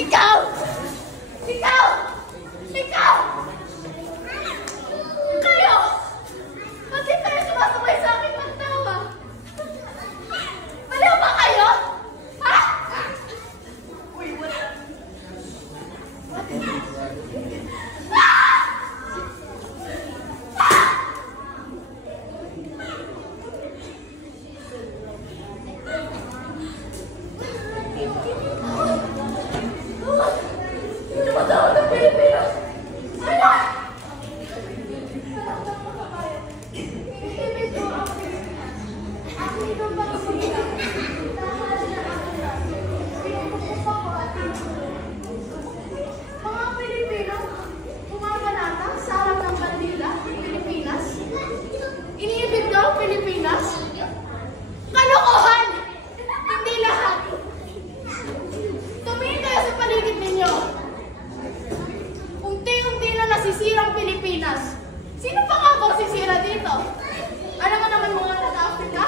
Ikaw! Ikaw! Ikaw! Kayo! Bakit kayo sumasabay sa akin magtawa? Baliw ba kayo? Ha? Uy, wala. Tumatawag ng Pilipinas! Ano? Iibig ko ako. Ako itong pagkakulitan. Lahat na ako. Pinupupupa ko at mga Pilipino, pumapanata sa harap ng bandila, Pilipinas. Iniibig daw, Pilipinas. Kalokohan! Hindi lahat. Tumingin kayo sa paligid ninyo. Unti-unti na nasisirang Pilipinas. Sino pa nga bang sisira dito? Ano nga naman mga taga-Afrika?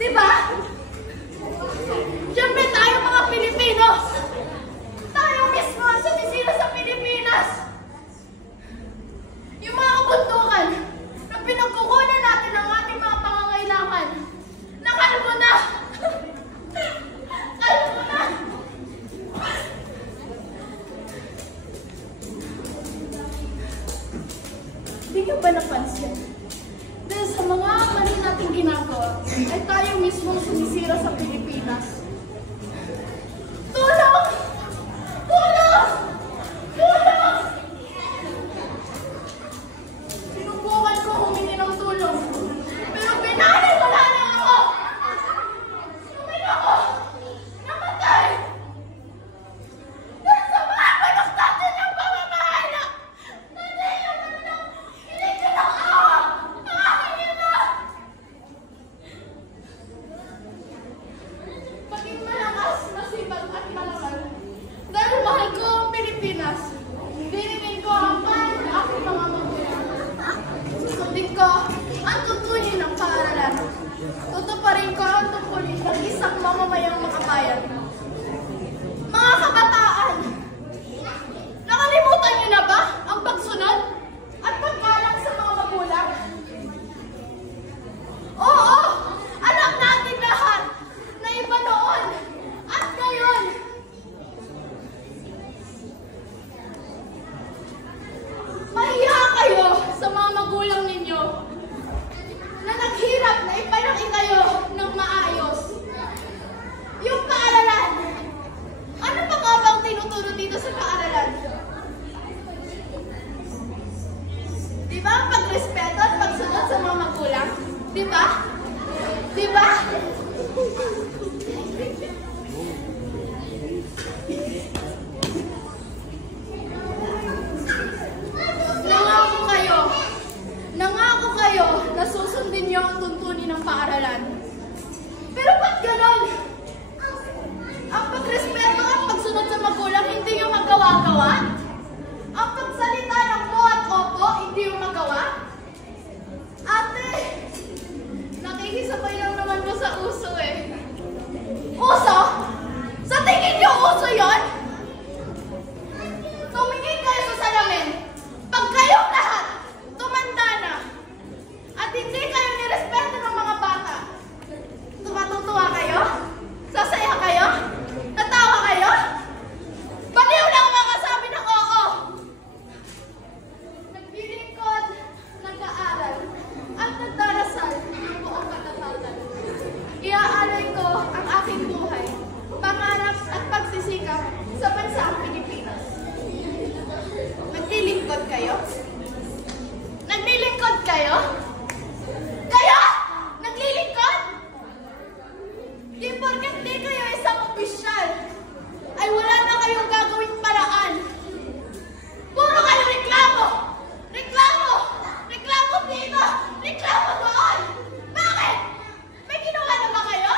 Diba? Siyempre tayo mga Pilipino. Tayo mismo ang sumisira sa Pilipinas. Yung mga kabundukan na pinagkukunan natin ang ating mga pangangailangan. Nakalmo na! Kalmo na! Hindi nyo ba napansin? Dahil sa mga mali nating ginagawa, ay tayo mismong sumisira sa Pilipinas. Tulong! Tulong! Tulong! Sinubukan ko humingi ng tulong, pero pinaniwala lang ako! Sumin ako! Namatay! Dahil sa mga panuktatin ng pamamahala! Hindi ko ng awa! Ang aking ina! Maging malakas, masipag at malaman. Dahil mahal ko ang Pilipinas, dinigin ko ang pan ng aking mga magulang. Susundin ko ang tuntunin ng paaralan. Tutuparin ko ang tungkulin ng isang mamamayang makabayan. Mga kabataan, nakalimutan niyo na ba ang pagsunod at paggalang sa mga magulang? Oo, alam natin lahat na iba noon at ngayon. Mahiya kayo sa mga magulang ninyo na naghirap na ipalaki kayo ng maayos. Yung paaralan, ano pa nga bang tinuturo dito sa paaralan? Diba ang pagrespeto at pagsunod sa mga magulang? Diba? Diba? Nangako kayo na susundin niyo ang tuntunin ng paaralan. Pero ba't ganon? Ang pagrespeto at pagsunod sa magulang hindi yung magawa-gawa? Ang pagsalita ng po at opo hindi yung magawa? Ate, nakikisabay lang naman mo sa uso eh. Uso? Sa tingin niyo uso yon? Tumingin kayo sa salamin. Pag kayong lahat tumanda na at hindi kayo nirespeto ng mga bata, tumatutuwa kayo? Sasaya kayo? Natawa kayo? Baliw lang makasabi ng oo! Naglilingkod, nag-aaral, at nagdarasal ng buong katatagan. Iaalay ko ang aking buhay, pangarap at pagsisikap sa bansang Pilipinas. Naglilingkod kayo? Naglilingkod kayo? Kayo? Naglilingkod? Di porket di kayo isang opisyal, ay wala na kayong gagawing paraan. Puro kayo reklamo! Reklamo! Reklamo dito! Reklamo doon! Bakit? May ginawa na ba kayo?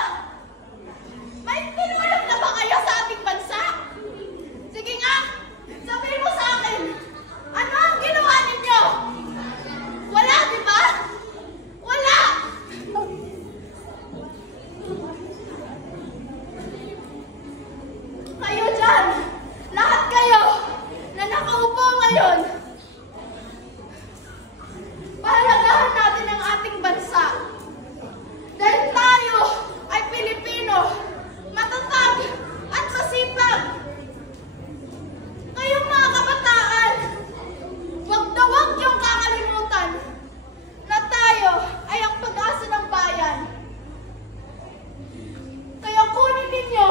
May tinulong na ba kayo sa ating bansa? Sige nga! Sabihin mo sa akin! Ano ang ginawa ninyo? Wala, di ba? Wala! ninyo